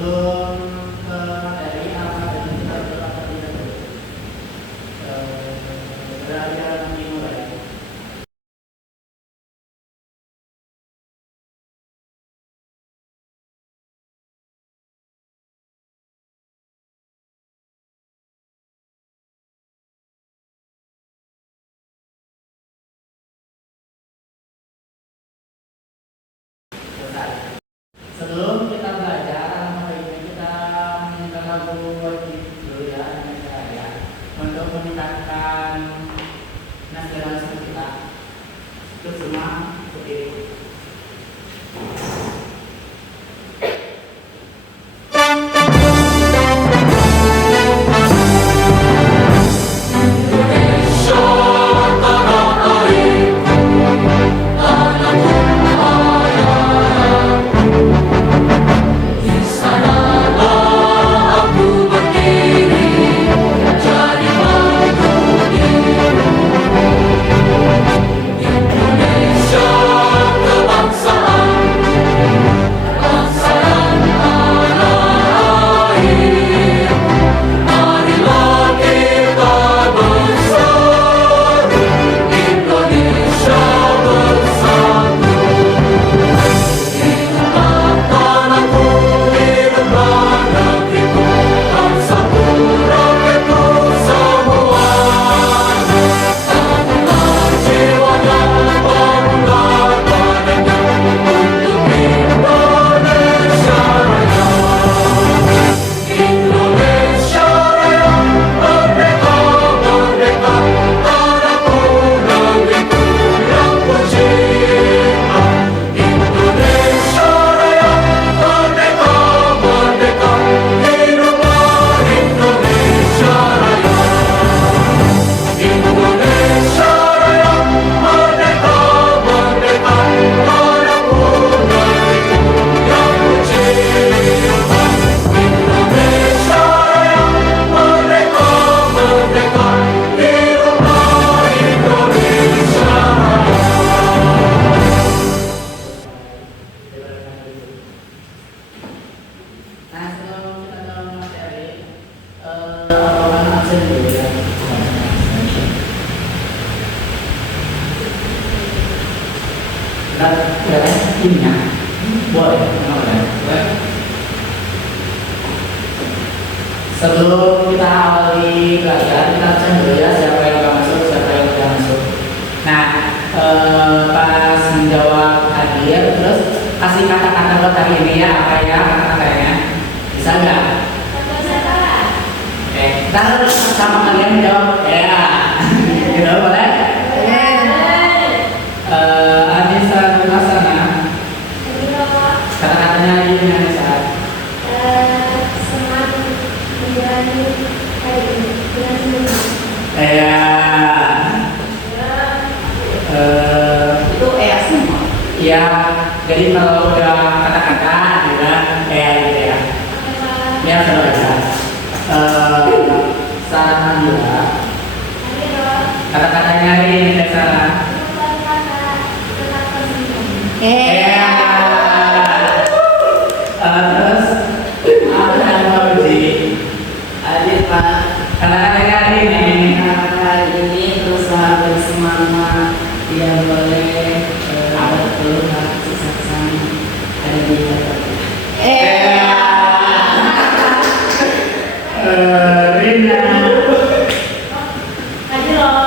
sebelum ke materi apa tadi kita berapa tadi belajar dimulai. Sebelum kita belajar materi ini kita mengenal dulu ya untuk meningkatkan nasionalisme kita itu semua seperti itu. Sebelum kita awali belajar, kita cek dulu ya siapa yang udah masuk, siapa yang udah masuk. Nah, pas menjawab hadir, terus kasih kata-kata buat hari ini ya, apa ya kata-katanya? Bisa nggak? Oke, ntar sama kalian menjawab ya, gitu boleh? Anissa Dulasana, kata-katanya hari ini Anissa. Itu semua. Ya, jadi kalau udah kata-kata juga gitu ya. Ya sudah baca. Saran juga. Kata-katanya hari ini Sarah. Terus apa yang mau di Adit Pak? Kata-katanya hari ini berusaha bersemangat, dia boleh betul sukses kesana ada di Rina. Hadir loh.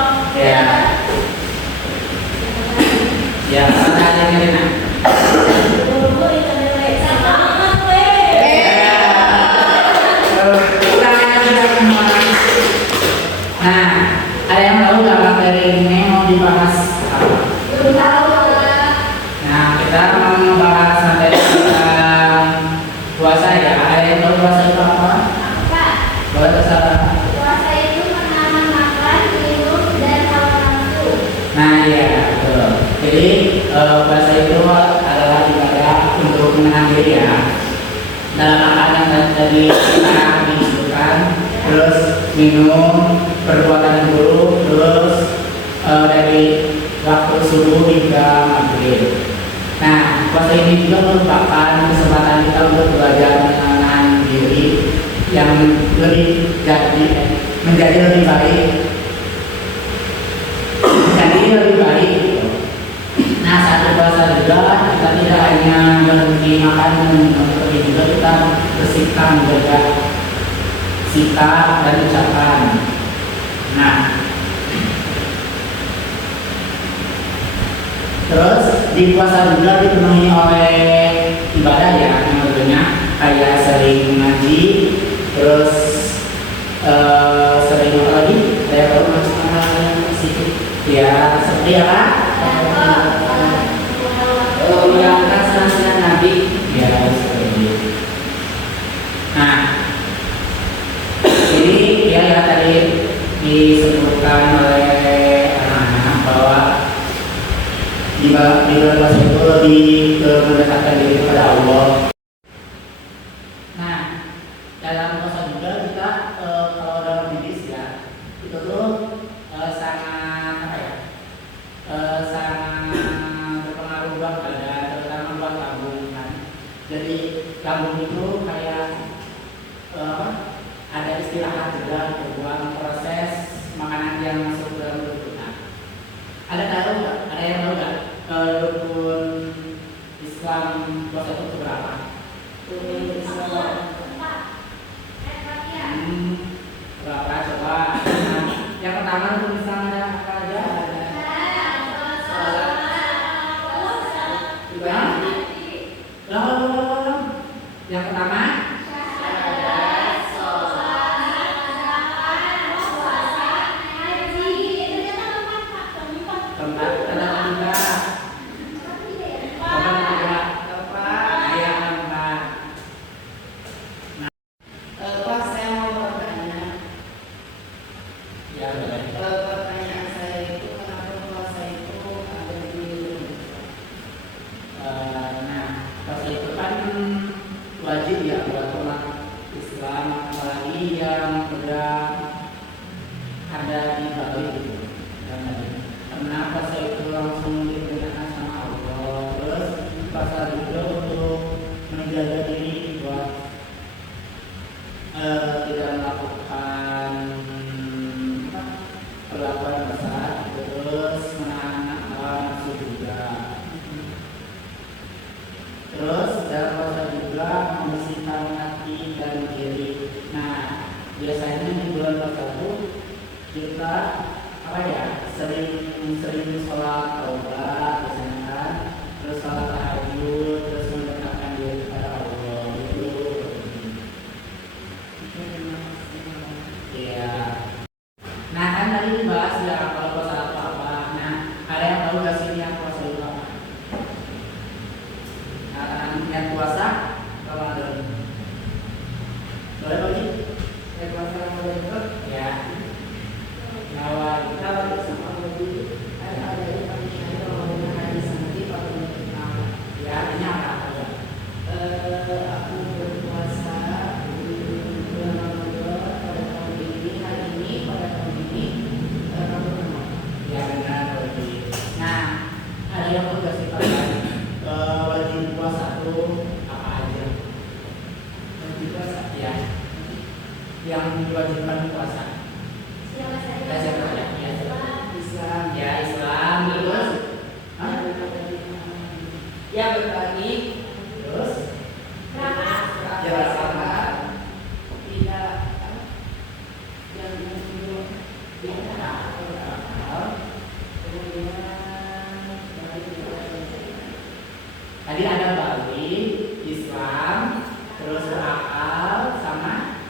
Ya, kata-katanya Rina. Nah, ada yang tahu nggak materi ini mau dibahas apa? Belum tahu. Nah, kita mau membahas materi tentang puasa ya. Ada yang tahu puasa itu apa? Apa? Boleh terserah. Puasa itu menahan makan, minum, dan hawa nafsu. Nah, iya betul. Jadi puasa itu adalah ibadah untuk menahan diri ya. Dalam makan yang tadi kita disebutkan, terus minum, perbuatan buruk, terus dari waktu subuh hingga maghrib. Nah, puasa ini juga merupakan kesempatan kita untuk belajar menahan lebih menjadi lebih baik, menjadi lebih baik gitu. Nah, saat puasa juga kita tidak hanya berhenti makan tapi juga kita bersihkan menjaga sikap dan ucapan. Nah, terus di puasa juga dipenuhi oleh ibadah ya, yang tentunya kayak sering ngaji, terus sering apa lagi? Saya baru masuk yang sedikit ya, seperti apa? Yang sunat Nabi ya seperti itu. Nah, ini ya tadi disebutkan oleh anak-anak bahwa di bulan puasa itu lebih mendekatkan diri kepada Allah. Nah, dalam puasa juga kita kalau dalam medis ya itu tuh sangat apa ya, sangat berpengaruh buat badan, terutama buat lambung kan. Jadi lambung itu kayak ada istirahat juga buat proses makanan yang masuk ke dalam tubuh kita. Ada tahu nggak? Ada yang tahu nggak rukun Islam puasa itu berapa? Berapa coba? Yang pertama rukun Islam ada apa aja? Yang pertama wajib ya buat umat Islam, apalagi yang udah ada di Bali gitu. Karena puasa itu langsung diperintahkan sama Allah. Terus puasa juga untuk menjaga diri buat tidak melakukan perlakuan besar, terus menahan nafsu juga. Terus dalam puasa juga membersihkan hati dan diri. Nah, biasanya di bulan puasa itu kita apa ya, sering sholat taubat biasanya kan, terus sholat tahajud, terus mendekatkan diri kepada Allah gitu. Iya. Nah, kan tadi dibahas ya kalau puasa itu apa. Nah, ada yang tahu gak sih yang puasa itu apa? Yang puasa Ramadan. Boleh bagi? Yang puasa Ramadan itu ya. Nawar kita bersama bagi ada Ramadan hadis nanti pada ya artinya apa ya? Aku berpuasa bulan Ramadan pada tahun ini, hari ini pada tahun ini Ramadan. Ya benar bagi. Nah, ada yang mau kasih tahu wajib puasa itu apa aja? Wajib puasa ya, yang diwajibkan puasa. Siapa saja? Islam. Ya Islam. Terus? Ya berbagi. Terus? Ya bersabar. Tidak yang tadi ada Bali, Islam, terus berakal, sama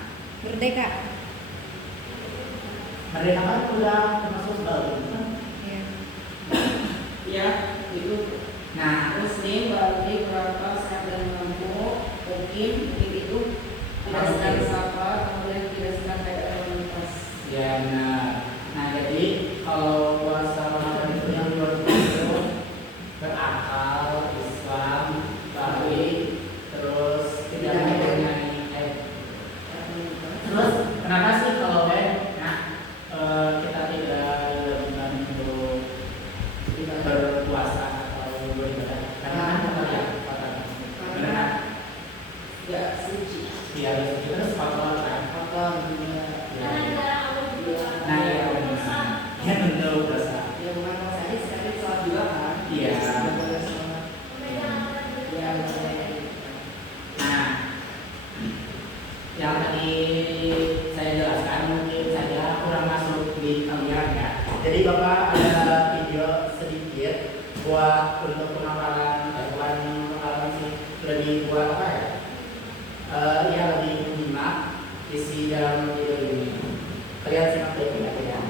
Merdeka. Merdeka kan udah termasuk Bali. Iya. Ya, itu. Nah, Muslim, Bali, berakal, sehat dan mampu, mukim itu tidak sedang sabar, kemudian tidak sedang tidak lalu ya nah jadi kalau puasa Ramadan itu yang itu berakal, Islam, Bali, terus tidak mempunyai terus kenapa sih kalau kita tidak dilakukan untuk berpuasa atau beribadah? Karena kan kita lihat benar tidak suci. ya terus kotor kan? Kotor. yang tadi saya jelaskan mungkin saja kurang masuk di kalian ya. Jadi Bapak ada video sedikit buat untuk pengapalan, bukan pengapalan sih, lebih buat apa ya? Ya lebih menyimak isi dalam video ini. Kalian simak baik-baik ya.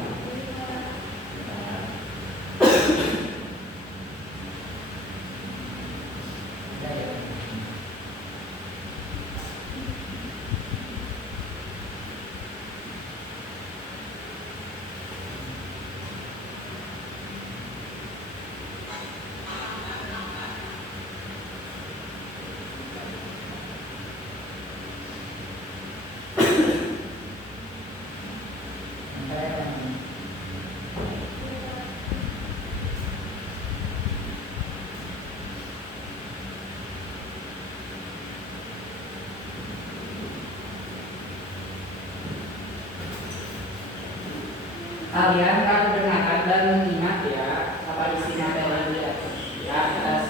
Kalian kan dengarkan dan ingat ya apa isi materi di atas.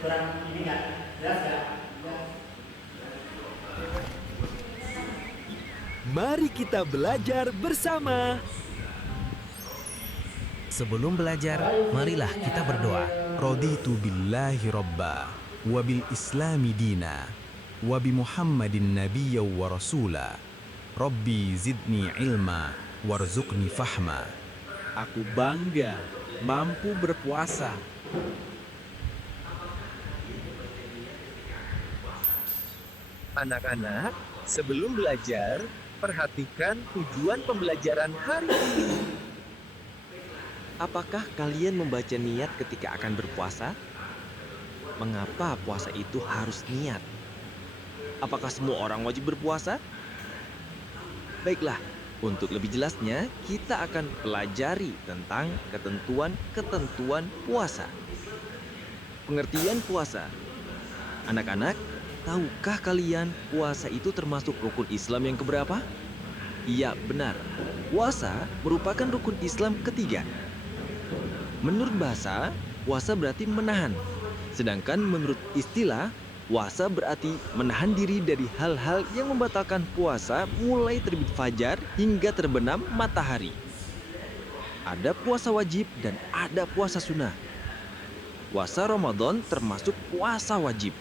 Kurang ini nggak jelas nggak? Mari kita belajar bersama. Sebelum belajar, marilah kita berdoa. Raditu billahi robba, wa bil islami dina, wa bi muhammadin nabiyya wa rasula. Rabbi zidni ilma, warzuqni fahma. Aku bangga mampu berpuasa. Anak-anak, sebelum belajar, perhatikan tujuan pembelajaran hari ini. Apakah kalian membaca niat ketika akan berpuasa? Mengapa puasa itu harus niat? Apakah semua orang wajib berpuasa? Baiklah, untuk lebih jelasnya, kita akan pelajari tentang ketentuan-ketentuan puasa. Pengertian puasa. Anak-anak, tahukah kalian puasa itu termasuk rukun Islam yang keberapa? Iya, benar. Puasa merupakan rukun Islam ketiga. Menurut bahasa, puasa berarti menahan. Sedangkan menurut istilah, puasa berarti menahan diri dari hal-hal yang membatalkan puasa mulai terbit fajar hingga terbenam matahari. Ada puasa wajib dan ada puasa sunnah. Puasa Ramadan termasuk puasa wajib.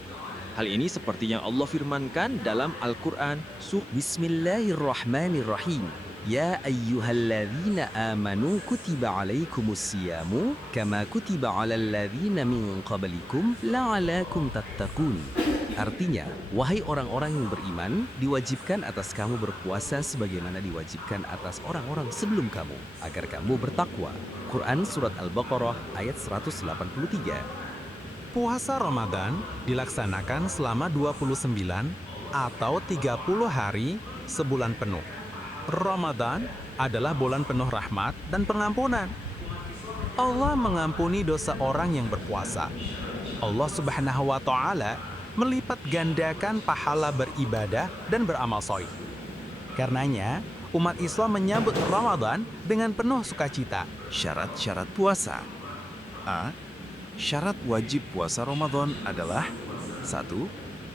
Hal ini seperti yang Allah firmankan dalam Al-Quran surah Bismillahirrahmanirrahim. Ya ayyuhalladzina amanu kutiba alaikumus-siyamu kama kutiba alal ladzina min qablikum la'alakum tattaqun. Artinya, wahai orang-orang yang beriman, diwajibkan atas kamu berpuasa sebagaimana diwajibkan atas orang-orang sebelum kamu, agar kamu bertakwa. Quran Surat Al-Baqarah ayat 183. Puasa Ramadan dilaksanakan selama 29 atau 30 hari sebulan penuh. Ramadan adalah bulan penuh rahmat dan pengampunan. Allah mengampuni dosa orang yang berpuasa. Allah Subhanahu wa Ta'ala melipat gandakan pahala beribadah dan beramal sholih. Karenanya, umat Islam menyambut Ramadan dengan penuh sukacita. Syarat-syarat puasa. A. Syarat wajib puasa Ramadan adalah 1.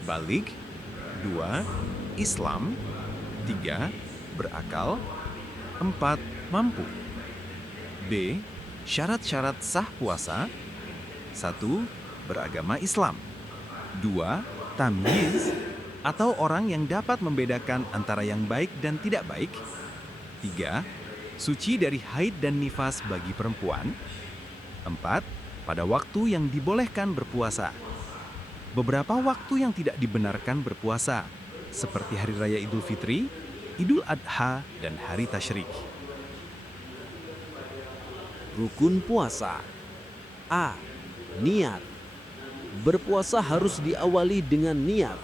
Baligh. 2. Islam. 3. Berakal. 4. Mampu. B. Syarat-syarat sah puasa. 1. Beragama Islam. 2. Tamyiz atau orang yang dapat membedakan antara yang baik dan tidak baik. 3. Suci dari haid dan nifas bagi perempuan. 4. Pada waktu yang dibolehkan berpuasa. Beberapa waktu yang tidak dibenarkan berpuasa, seperti Hari Raya Idul Fitri, Idul Adha, dan Hari Tasyrik. Rukun puasa. A. Niat. Berpuasa harus diawali dengan niat.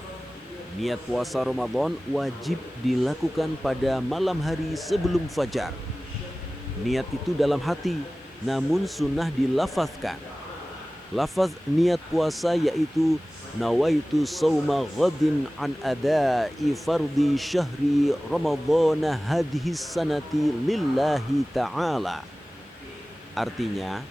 Niat puasa Ramadan wajib dilakukan pada malam hari sebelum fajar. Niat itu dalam hati, namun sunnah dilafazkan. Lafaz niat puasa yaitu nawaitu sauma ghadin an adai fardi syahri ramadhana hadhihi sanati lillahi ta'ala. Artinya,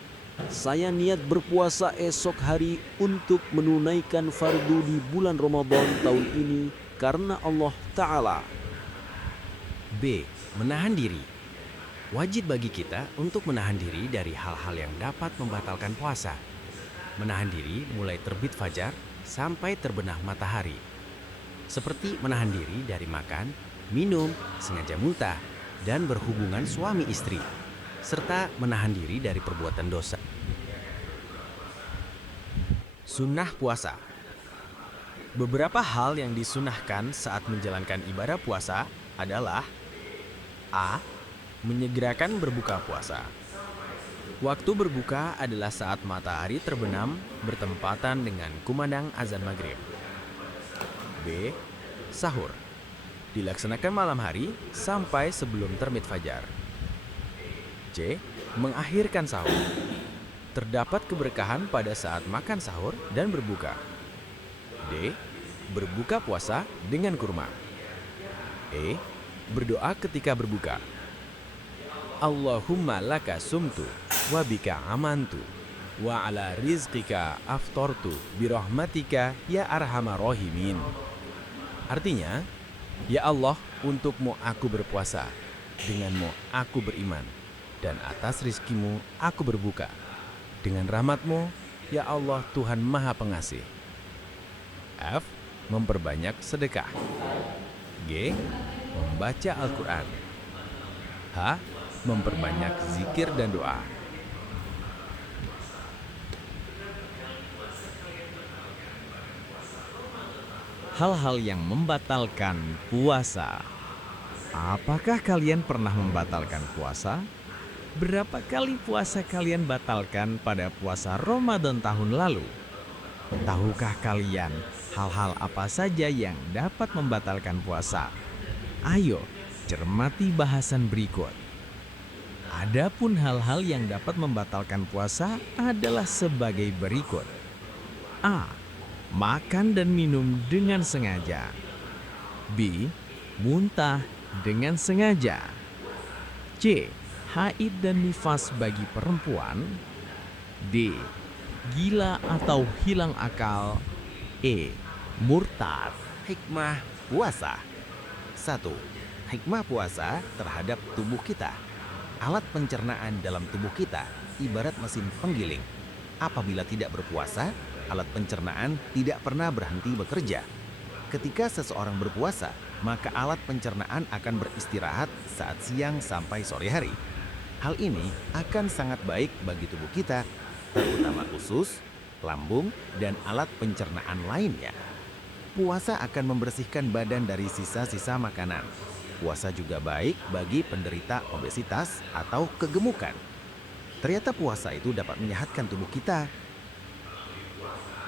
saya niat berpuasa esok hari untuk menunaikan fardu di bulan Ramadan tahun ini karena Allah Ta'ala. B. Menahan diri. Wajib bagi kita untuk menahan diri dari hal-hal yang dapat membatalkan puasa. Menahan diri mulai terbit fajar sampai terbenah matahari. Seperti menahan diri dari makan, minum, sengaja muntah, dan berhubungan suami istri. Serta menahan diri dari perbuatan dosa. Sunnah puasa. Beberapa hal yang disunahkan saat menjalankan ibadah puasa adalah A. Menyegerakan berbuka puasa. Waktu berbuka adalah saat matahari terbenam bertempatan dengan kumandang azan maghrib. B. Sahur. Dilaksanakan malam hari sampai sebelum terbit fajar. C. Mengakhirkan sahur. Terdapat keberkahan pada saat makan sahur dan berbuka. D. Berbuka puasa dengan kurma. E. Berdoa ketika berbuka. Allahumma laka sumtu wa bika amantu wa ala rizqika aftortu birahmatika ya arhamar rahimin. Artinya, ya Allah, untukmu aku berpuasa, denganmu aku beriman, dan atas rizkimu aku berbuka. Dengan rahmatmu, ya Allah Tuhan Maha Pengasih. F. Memperbanyak sedekah. G. Membaca Al-Quran. H. Memperbanyak zikir dan doa. Hal-hal yang membatalkan puasa. Apakah kalian pernah membatalkan puasa? Berapa kali puasa kalian batalkan pada puasa Ramadan tahun lalu? Tahukah kalian hal-hal apa saja yang dapat membatalkan puasa? Ayo, cermati bahasan berikut. Adapun hal-hal yang dapat membatalkan puasa adalah sebagai berikut. A. Makan dan minum dengan sengaja. B. Muntah dengan sengaja. C. Haid dan nifas bagi perempuan. D. Gila atau hilang akal. E. Murtad. Hikmah puasa. 1. Hikmah puasa terhadap tubuh kita. Alat pencernaan dalam tubuh kita ibarat mesin penggiling. Apabila tidak berpuasa, alat pencernaan tidak pernah berhenti bekerja. Ketika seseorang berpuasa, maka alat pencernaan akan beristirahat saat siang sampai sore hari. Hal ini akan sangat baik bagi tubuh kita, terutama usus, lambung, dan alat pencernaan lainnya. Puasa akan membersihkan badan dari sisa-sisa makanan. Puasa juga baik bagi penderita obesitas atau kegemukan. Ternyata puasa itu dapat menyehatkan tubuh kita.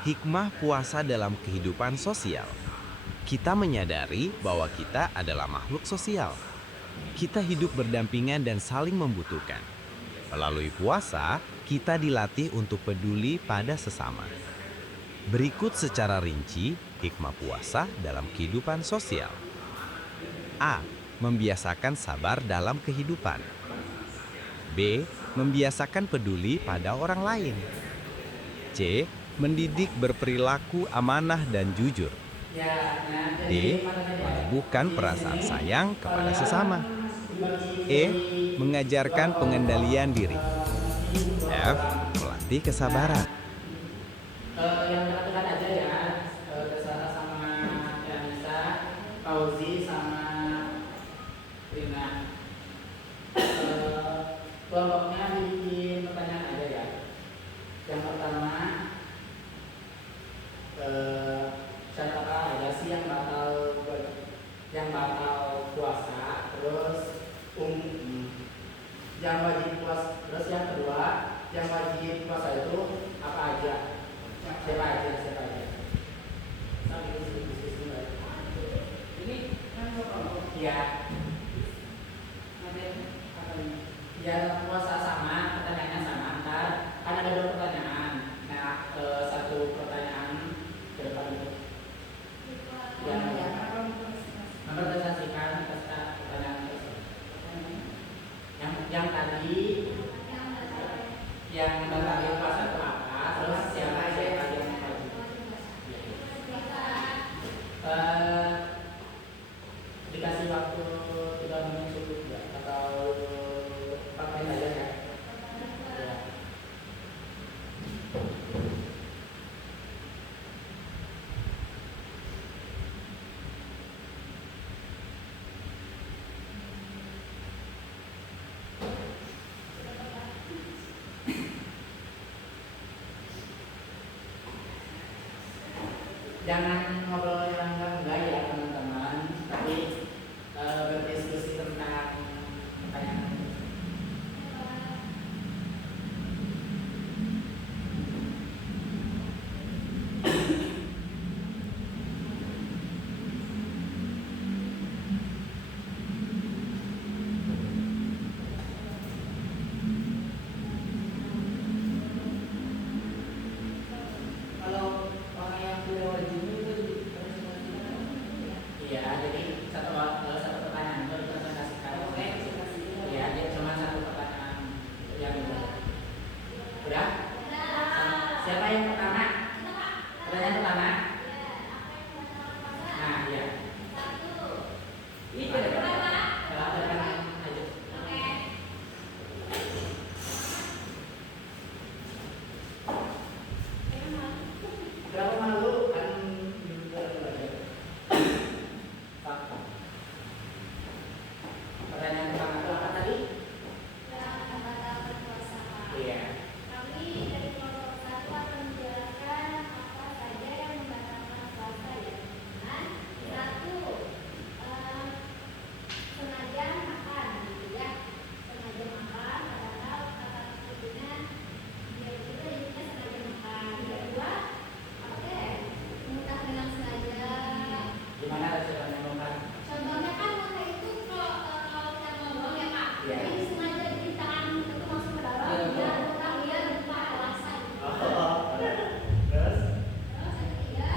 Hikmah puasa dalam kehidupan sosial. Kita menyadari bahwa kita adalah makhluk sosial. Kita hidup berdampingan dan saling membutuhkan. Melalui puasa, kita dilatih untuk peduli pada sesama. Berikut secara rinci hikmah puasa dalam kehidupan sosial. A. Membiasakan sabar dalam kehidupan. B. Membiasakan peduli pada orang lain. C. Mendidik berperilaku amanah dan jujur. D. Menumbuhkan perasaan sayang kepada sesama. E. Mengajarkan pengendalian diri. F. Melatih kesabaran. Yang terdekat aja ya, Desara sama Yanisa, Fauzi sama Rina. Kelompoknya bikin pertanyaan aja ya. Yang pertama, siapa aja sih yang batal puasa, terus yang wajib puasa, terus yang kedua, yang wajib puasa itu apa aja? Siapa aja? Ini kan ya. Ya puasa sama, pertanyaannya sama. Ntar kan ada dua pertanyaan. Nah jangan ngobrol yang enggak ya teman-teman, tapi berdiskusi tentang pertanyaan. Kalau orang yang sudah wajib itu iya, jadi satu pertanyaan itu dipresentasikan. Iya, dia cuma satu pertanyaan yang udah. Siapa yang pertama? Pertanyaan pertama. Nah, iya. Ini berapa? Aja. Berapa malu kan fakta. Pertanyaan pertama itu apa tadi? Iya. Kami dari kelompok satu akan menjelaskan apa saja yang membatalkan puasa ya. Satu, sengaja makan, gitu ya. Sengaja makan, padahal kata sebetulnya dia itu jadinya sengaja makan. Kedua, muntah dengan sengaja. Gimana caranya makan? Contohnya kan muntah itu kalau kita ngomong ya Pak, Iya. jadi sengaja di tangan itu masuk ke dalam, Iya, biar betul. muntah dia lupa alasan. Terus? Terus yang ketiga,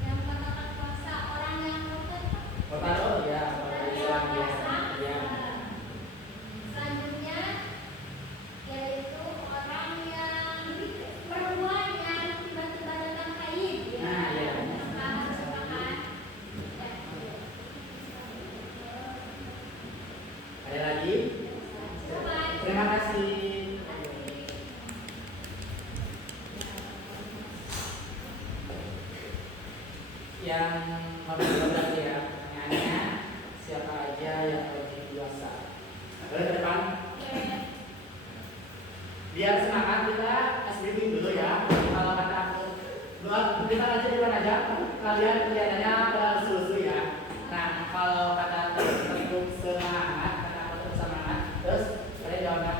yang membatalkan puasa orang yang ngotot. Batal ya, kalau Islam biasa. Ya. Selanjutnya yaitu orang yang perempuan yang tiba-tiba datang haid. Nah, iya. Makan. Ada lagi? Terima kasih. Yang nomor 12 ya, pertanyaannya siapa aja yang wajib puasa? Boleh ke depan? Biar semangat kita SBB dulu ya. Kalau kata aku, buat kita aja di mana aja, kalian kelihatannya bersusu ya. Nah, kalau kata tertentu semangat, kata aku terus semangat, terus kalian jawabnya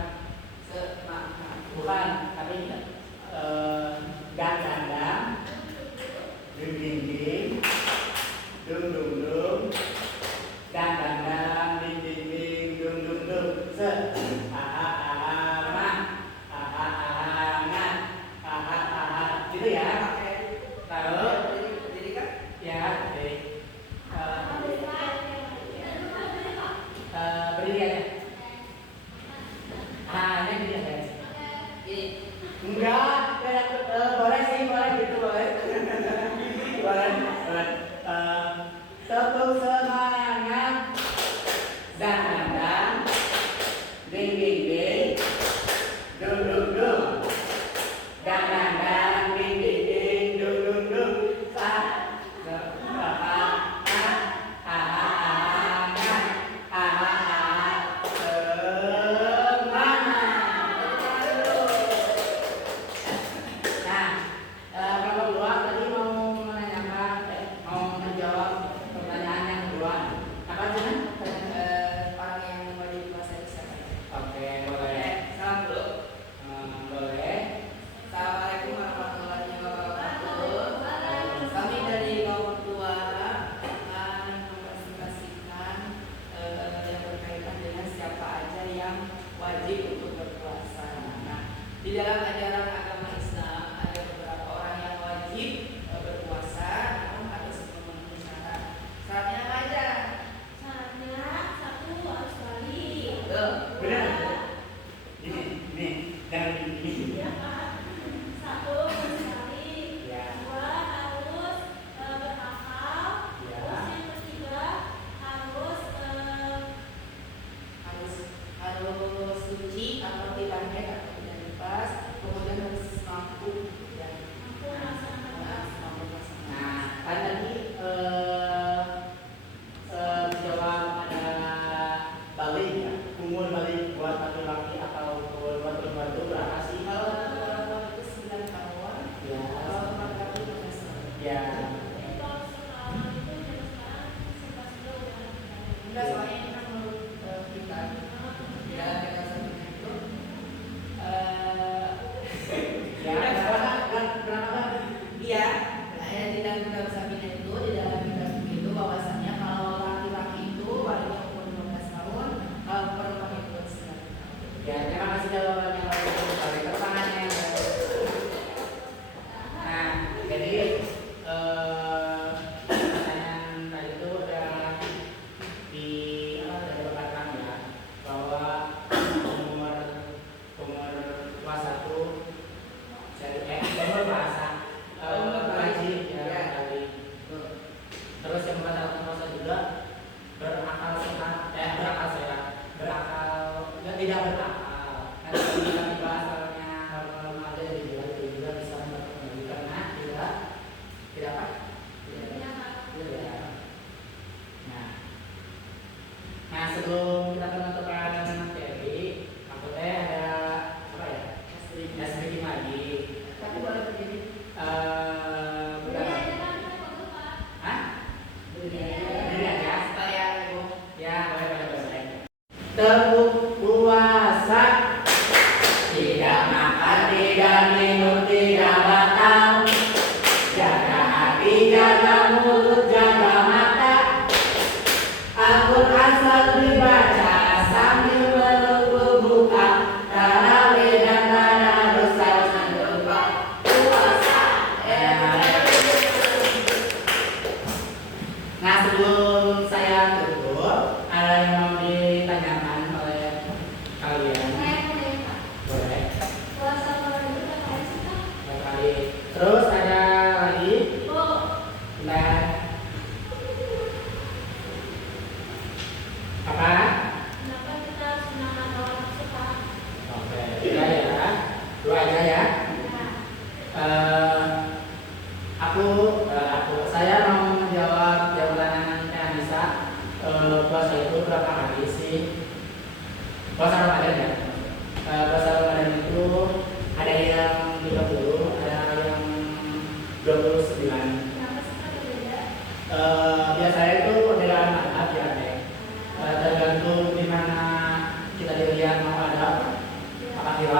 semangat, bukan, tapi gandang, ding ding ding, dung dung dung, dan dandang, ding ding ding, dung dung dung, se, gitu ya. Tahu? Jadi kan? Ya, jadi berdiri aja. Ini berdiri aja. Ini. Enggak, boleh sih, boleh gitu, boleh. Boleh. Tepuk semangat dan dandang, ding ding ding, dung dung dung, dan dandang, ding ding ding, dung dung dung, Kalau kedua tadi mau menanyakan, mau menjawab pertanyaan yang kedua. Apa aja? Orang yang wajib puasa itu siapa? Oke, boleh. Salam dulu. Boleh. Assalamualaikum warahmatullahi wabarakatuh. Kami dari kelompok 2 akan mempresentasikan yang berkaitan dengan siapa aja yang wajib untuk berpuasa. Nah, di dalam ajaran agama Islam ada beberapa orang yang wajib berpuasa, namun harus memenuhi syarat. Syaratnya apa aja? Syaratnya satu harus balik. Benar. Ini, jangan ini. Satu harus balik. Ya. Dua harus berhafal. Ya. Terus yang ketiga harus Harus suci atau tidak haid atau tidak nifas.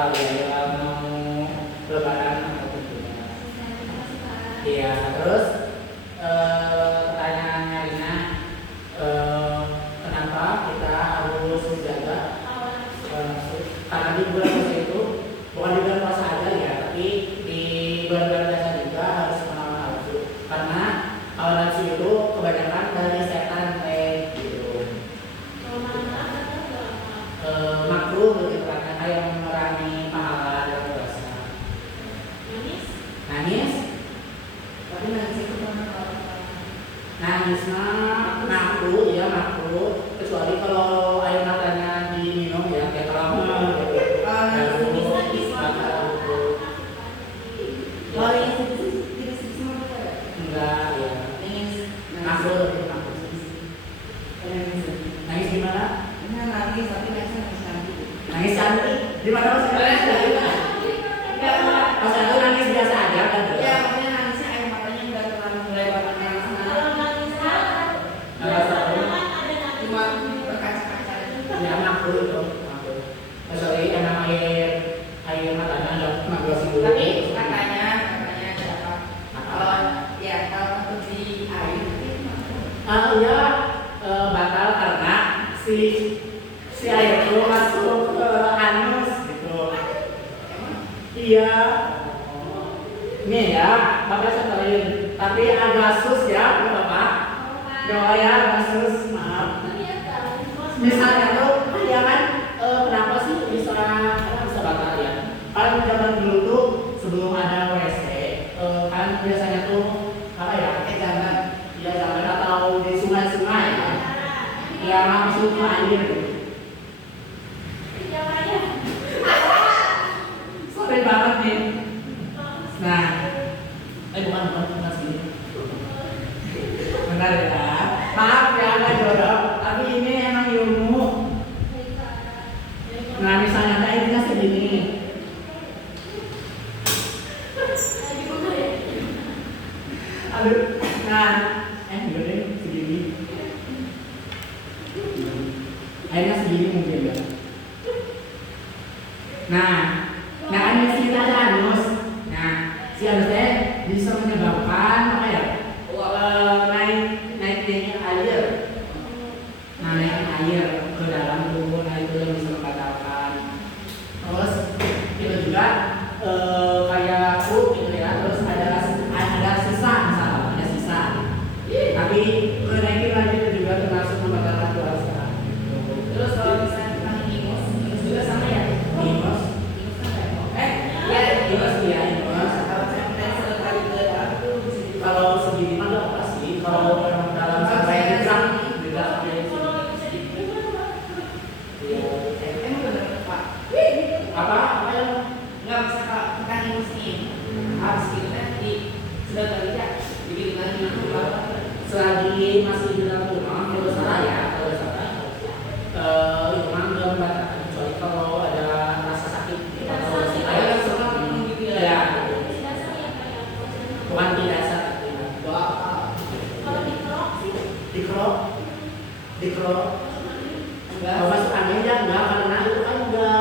ya mau lebaran ataupun tidak. Iya, terus pertanyaannya Rina, kenapa kita harus menjaga karena di bulan puasa itu bukan di bulan puasa aja ya, tapi di bulan-bulan biasa juga harus menawan nafsu karena hawa nafsu itu kebanyakan dari setan gitu. Makruh gitu karena kayak mengurangi pahala dalam puasa. Nangis? Tapi nangis itu karena Nangis mah makruh ya makruh, kecuali kalau air matanya diminum ya kayak lama gitu. kalau yang tidak sedih semua boleh. Enggak ya. Makruh itu makruh. Nangis gimana? Nangis tapi nangis cantik. Nangis cantik. Di mana mas? Pas itu nangis biasa aja kan? Ya, maksudnya nangisnya air matanya udah terlalu melebar ke cuma berkaca-kaca. Ya makruh itu makruh. Kecuali karena air matanya nggak gosip dulu. Tapi katanya siapa? Kalau untuk di air Ya batal karena si air itu masuk ke anus gitu. Iya. Nih ya, Bapak contohin. Tapi agak sus ya, Bapak. Doa ya, agak sus, maaf. Misalnya tuh, ya kan, kenapa sih bisa batal ya? Kan zaman dulu tuh sebelum ada WC, kan biasanya tuh apa ya? Jangan, ya jangan atau di sungai-sungai ya. Ya langsung ke air. Sorry banget nih. Nah, bukan sini. Benar ya. Maaf ya agak jorok, tapi ini emang ilmu. Nah misalnya ada intinya segini. Aduh, nah, gini segini. Akhirnya segini mungkin ya. Nah ini sini ada anus. Nah, si anusnya bisa menyebabkan apa ya? Naiknya air. Nah, naik air ke dalam tubuh, nah itu yang bisa membatalkan. Terus itu juga kayak food gitu ya. Terus ada sisa misalnya, ada sisa. Tapi kenaikin lagi itu juga termasuk membatalkan puasa. terus kalau misalnya kita ingus juga sama ya? Ingus. Kalau segini mah nggak apa sih. Kalau yang dalam sampai tidak Emang bener Pak? apa yang Nggak bisa kita ingus nih harus gitu nanti sudah kerja dibikin lagi selagi masih di dalam rumah kalau salah ya itu mah nggak membatalkan kecuali kalau ada rasa sakit atau ya bukan tidak sakit dikerok kalau masuk angin ya enggak karena itu kan juga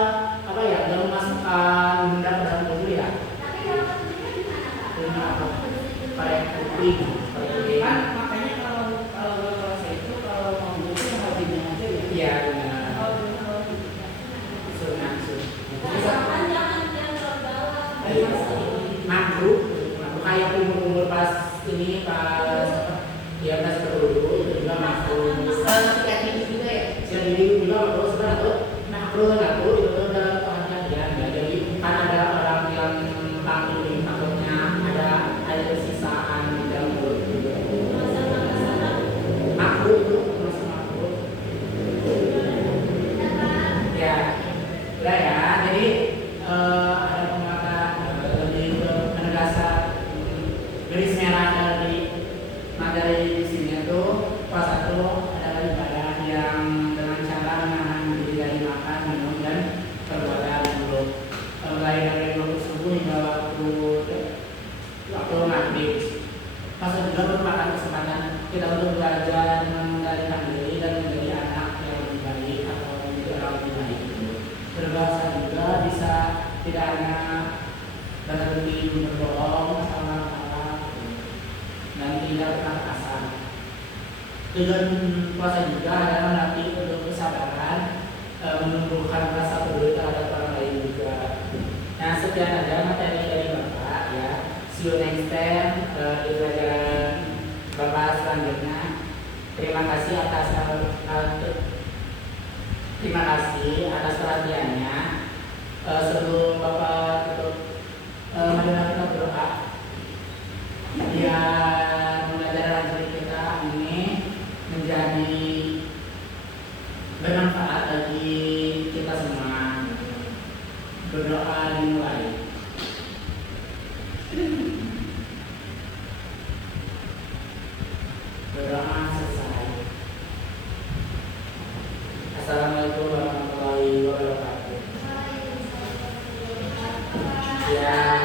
apa ya nggak memasukkan benda ke dalam tubuh ya pakai putih kan makanya kalau puasa itu kalau mau buku yang wajibnya aja ya. iya benar sunat makruh kayak umur pas ini pas ya pas kedulu itu juga makruh Sikat gigi juga ya. sikat gigi juga makruh sebenarnya tuh makruh itu dalam pengertian ya jadi kan ada orang yang takut takutnya ada sisaan di dalam mulut makruh itu masuk makruh ya udah ya jadi ada penguatan lebih ke penegasan garis merah dari materi di sini Tujuan puasa juga adalah melatih untuk kesabaran, menumbuhkan rasa peduli terhadap orang lain juga. Nah, sekian aja materi dari Bapak ya. See you next time di pelajaran Bapak selanjutnya. Terima kasih atas perhatiannya. Sebelum Bapak tutup, marilah kita berdoa. Biar pembelajaran dari kita ini menjadi bermanfaat bagi kita semua. Berdoa dimulai. Berdoa selesai. Assalamualaikum warahmatullahi wabarakatuh. Ya.